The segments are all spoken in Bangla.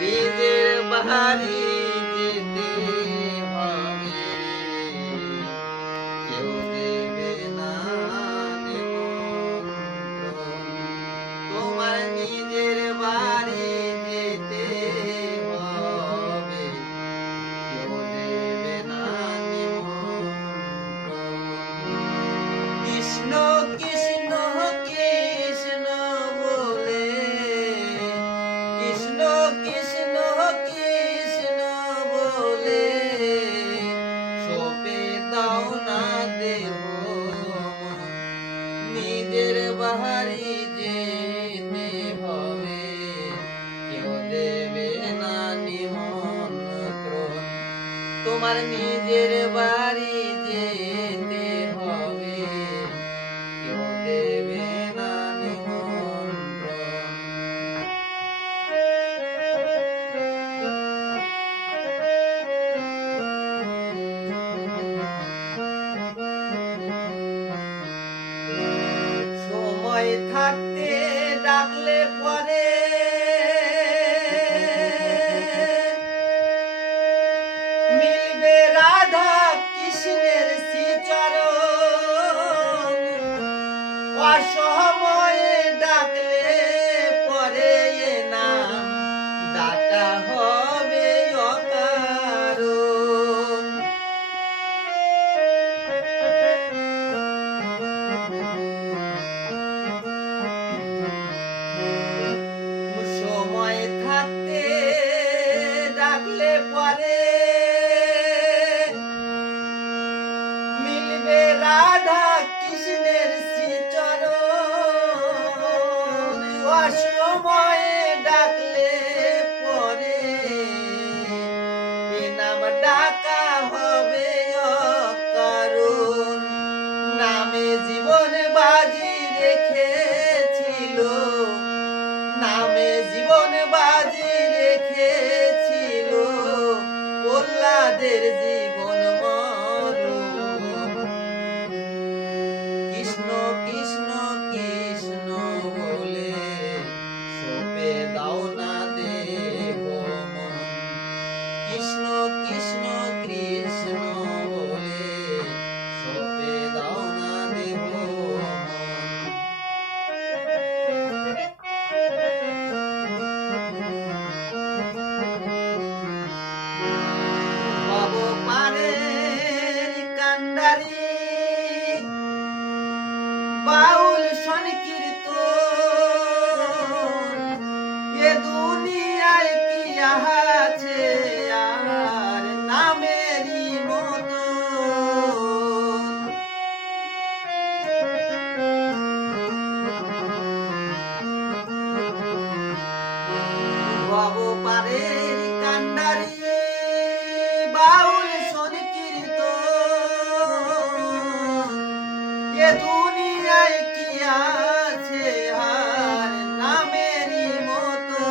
নিজের বাড়ি যেতে হবে, কেউ দেবে না নিমন্ত্রণ। তোমার নিজের বাড়ি যেতে হবে, কেউ দেবে না নিমন্ত্রণ। কৃষ্ণ কৃষ্ণ কৃষ্ণ বলে, কৃষ্ণ কৃষ্ণ কৃষ্ণ বলে সপে দাও না দেহ, নিজের বাড়ি যেতে হবে, কেউ দেবে না নিমন্ত্রণ। তোমার নিজের বাড়ি যেতে হবে, কেউ দেবে না নিমন্ত্রণ। সময় থাকতে ডাকলে পরে মিলবে রাধা কৃষ্ণের শ্রীচরণ, অসময়ে ডাকলে পরে এ নাম ডাকা হবে অকারণ। সময় থাকতে ডাকলে পরে মিলবে রাধা কৃষ্ণের শ্রীচরণ, অসময়ে ডাকলে পরে এ নাম ডাকা হবে অকারণ। নামে জীবন বাজি রেখেছিল, নামে জীবন বাজি রেখেছিল প্রহ্লাদের জীবন মরণ। কৃষ্ণ কৃষ্ণ কৃষ্ণ বলে সপে দাও না দেহ মন, কৃষ্ণ কৃষ্ণ কৃষ্ণ বলে সপে দাও না দেহ মন। ভবপারের কান্ডারি বাউল সংকীর্তন, এ দুনিয়ায় কি আছে আর নামেরই মতন। ভবপারের কান্ডারি বাউল সংকীর্তন, এ দুনিয়ায় কি আছে আর নামেরই মতো।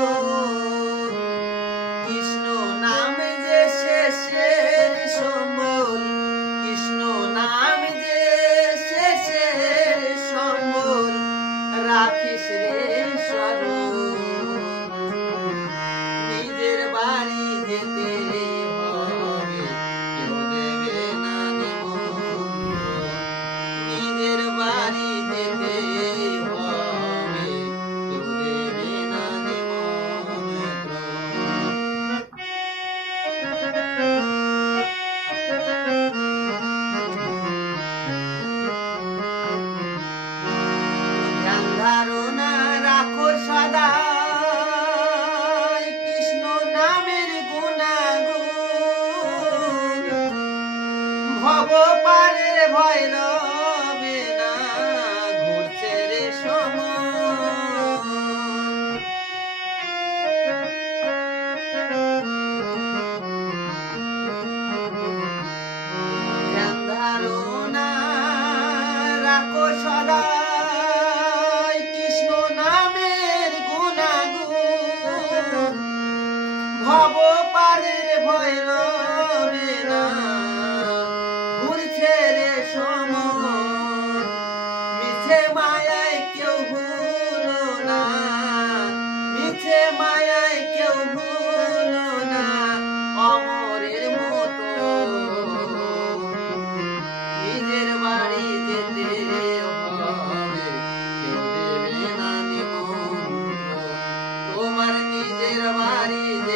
কৃষ্ণ নাম যে শেষের সম্বল, কৃষ্ণ নাম যে শেষের সম্বল, রাখিস রে স্মরণ। নিজের বাড়ি যেতে হবে, কেউ দেবে না নিমন্ত্রণ। নিজের বাড়ি যেতে হবে, কেউ দেবে না নিমন্ত্রণ। ধ্যান ধারণা রাখো সদা কৃষ্ণ নামের গুণাগুণ, ভবপারের ভয় রবে না ঘুরছে রে সময়। ধ্যান ধারণা রাখো সদা কৃষ্ণ নামের গুণাগুণ, ভবপারের ভয় রবে না ঘুরছে রে সময়। মিছে মায়ায় কেউ ভুলো না, মিছে মায়ায় কেউ ভুলো বাড়ি যে